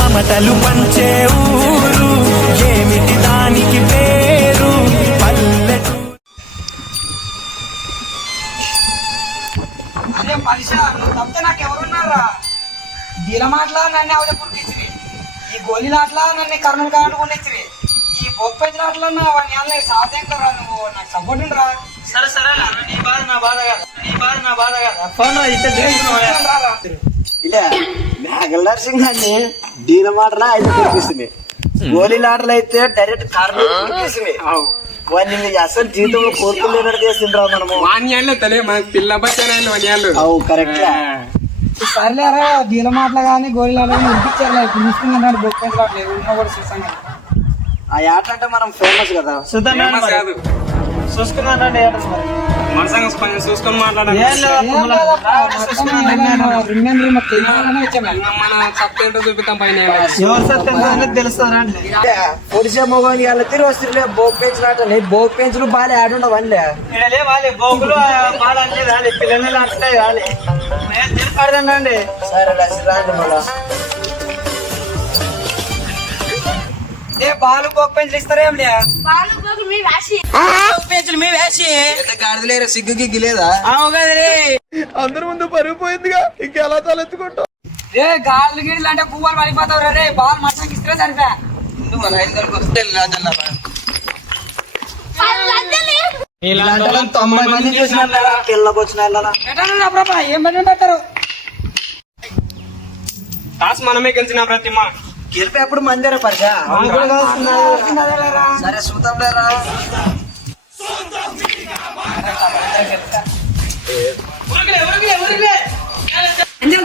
మమతలు పంచే ఊరు ఏమిటి దానికి పేరు పల్లెటూరు. అదే పరిషా నువ్వు తప్పితే నాకు ఎవరున్నారా? దీలమాట్లా నన్ను అవజ పుట్టించి, ఈ గోళీలాట్లా నన్ను కర్నూలు కానుకునిచ్చి, ఈ బొప్పెంచలాట్లా నా వాడిని సాధ్యంకరా నువ్వు నాకు సపోర్ట్ ఉండరా? సరే సరే నీ బాధ నా బాధ కాదు, నీ బాధ నా బాధ కాదు. ఫోన్ ఇలా మేఘల్ నర్సింగ్ అని దీని మాటలా అయితే కురిపిస్తుంది, గోళీలాటలు అయితే డైరెక్ట్ కారణం కురిపిస్తుంది. వాడిని అసలు జీవితంలో కోరుకునేటట్టు చేస్తుండ్రా మనము. వాణ్యాలు తెలియ మనకి పిల్ల బచ్చారు వాణ్యాలు. అవు కరెక్ట్. సర్లేరా దీలమాటలు కానీ గోళీలాట కానీ ఉడిపించారు. ఇప్పుడు చూసుకున్నాడు బొప్పెంచలాట్లేదు ఉన్న కూడా చూసాం కదా. ఆ ఆట అంటే మనం ఫేమస్ కదా. కాదు చూసుకున్నానండి మనసంగా చూసుకొని మాట్లాడాలి. మన సత్యంటో చూపిస్తాం పైన. ఎవరు సత్యం తెలుస్తారా? పొడిసే మొగని వాళ్ళ తిరిగి వస్తుండే బోపెంచులాటని బోపెంచులు బాగా ఆడుండవు అనిలే వాళ్ళే బొగ్గులు బాధ అంటే రాలి పిల్లలు ఆడుతాయి రాలి ఆడదండి. సరే రాండి మళ్ళా. బాలు బొప్పెంచులు ఇస్తారేం లే పెంచులు మీ వేసి గాడిదలేరు సిగ్గు గిగ్గి లేదా? అందరి ముందు పరుగు పోయిందిగా ఇంకెలా తలెత్తుకుంటాం. రే గాళ్ళు గిడ్లు అంటే పువ్వులు పడిపోతావు రే. బాల్ మచ్చకి ఇస్తే సరిపా. మన ఐదుగురికి వస్తే ఇలాంటి 90 మంది చూసిన కిల్లకొచ్చిన ఎట్లా ఏం పని పెడతారు? టాస్ మనమే గెలిచిన ప్రతిమ. గెలిపి ఎప్పుడు మందిరా పరిచా. సరే చూద్దాం లేరా.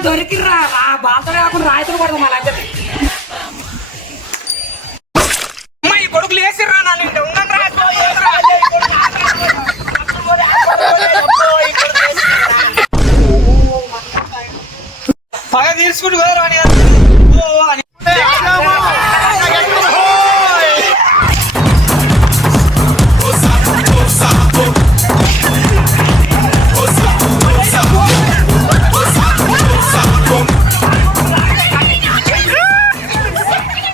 దొరికిర్రా బాల్తో కాకుండా రాయితో పడదాం మళ్ళీ